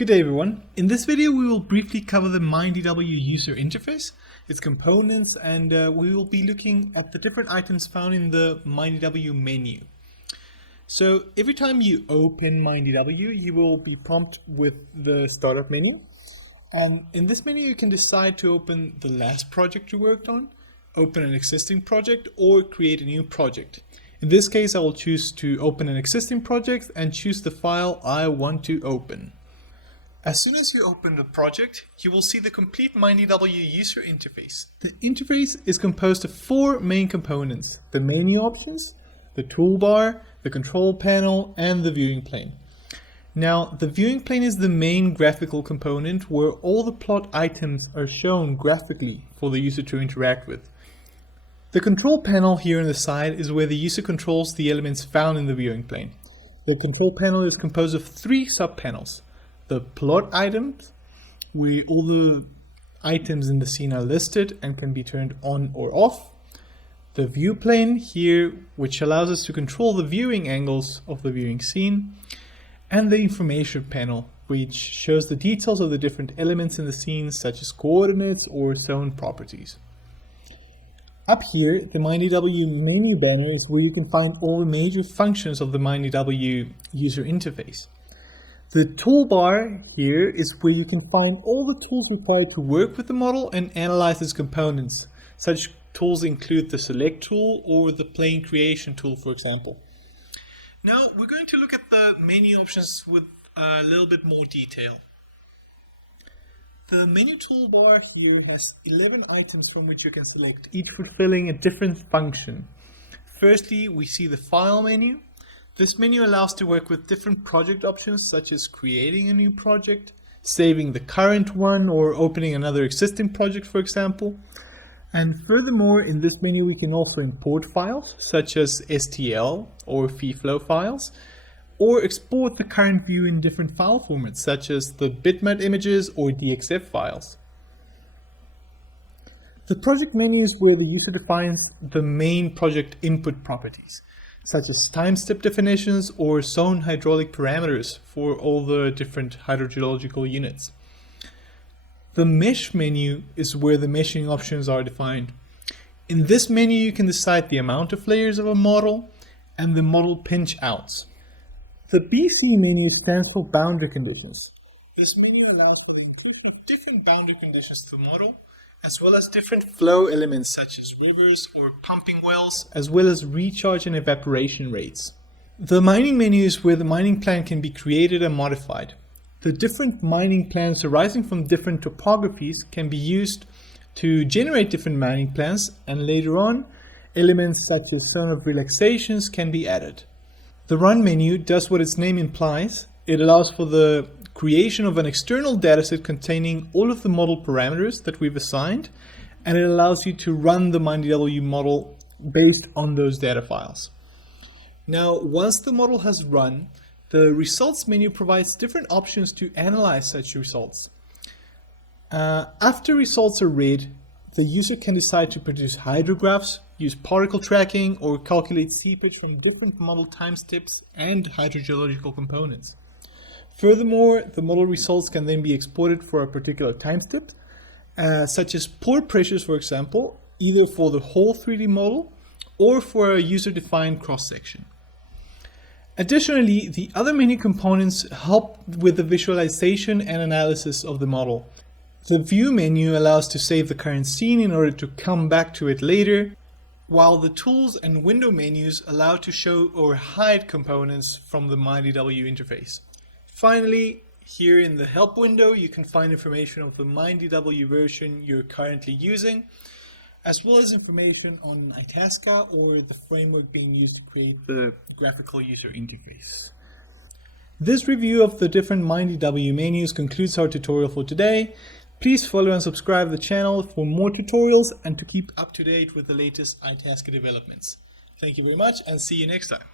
Good day everyone. In this video we will briefly cover the MINEDW user interface, its components, and we will be looking at the different items found in the MINEDW menu. So every time you open MINEDW you will be prompted with the startup menu, and in this menu you can decide to open the last project you worked on, open an existing project, or create a new project. In this case I will choose to open an existing project and choose the file I want to open. As soon as you open the project, you will see the complete MINEDW user interface. The interface is composed of four main components: the menu options, the toolbar, the control panel, and the viewing plane. Now, the viewing plane is the main graphical component where all the plot items are shown graphically for the user to interact with. The control panel here on the side is where the user controls the elements found in the viewing plane. The control panel is composed of three subpanels: the plot items, where all the items in the scene are listed and can be turned on or off. The view plane here, which allows us to control the viewing angles of the viewing scene. And the information panel, which shows the details of the different elements in the scene, such as coordinates or zone properties. Up here, the MINEDW menu banner is where you can find all the major functions of the MINEDW user interface. The toolbar here is where you can find all the tools required to work with the model and analyze its components. Such tools include the select tool or the plane creation tool, for example. Now we're going to look at the menu options with a little bit more detail. The menu toolbar here has 11 items from which you can select, each fulfilling a different function. Firstly, we see the file menu. This menu allows to work with different project options, such as creating a new project, saving the current one, or opening another existing project, for example. And furthermore, in this menu we can also import files, such as STL or FFlow files, or export the current view in different file formats, such as the bitmap images or DXF files. The project menu is where the user defines the main project input properties, such as time step definitions or zone hydraulic parameters for all the different hydrogeological units. The mesh menu is where the meshing options are defined. In this menu you can decide the amount of layers of a model and the model pinch outs. The BC menu stands for boundary conditions. This menu allows for the inclusion of different boundary conditions to the model, as well as different flow elements such as rivers or pumping wells, as well as recharge and evaporation rates. The mining menu is where the mining plan can be created and modified. The different mining plans arising from different topographies can be used to generate different mining plans, and later on, elements such as zone of relaxations can be added. The run menu does what its name implies. It allows for the creation of an external dataset containing all of the model parameters that we've assigned, and it allows you to run the MINEDW model based on those data files. Now, once the model has run, the results menu provides different options to analyze such results. After results are read, the user can decide to produce hydrographs, use particle tracking, or calculate seepage from different model time steps and hydrogeological components. Furthermore, the model results can then be exported for a particular time step, such as pore pressures, for example, either for the whole 3D model or for a user-defined cross-section. Additionally, the other menu components help with the visualization and analysis of the model. The view menu allows to save the current scene in order to come back to it later, while the tools and window menus allow to show or hide components from the MINEDW interface. Finally, here in the help window you can find information of the MINEDW version you're currently using, as well as information on Itasca or the framework being used to create the graphical user interface. This review of the different MINEDW menus concludes our tutorial for today. Please follow and subscribe to the channel for more tutorials and to keep up to date with the latest Itasca developments. Thank you very much and see you next time.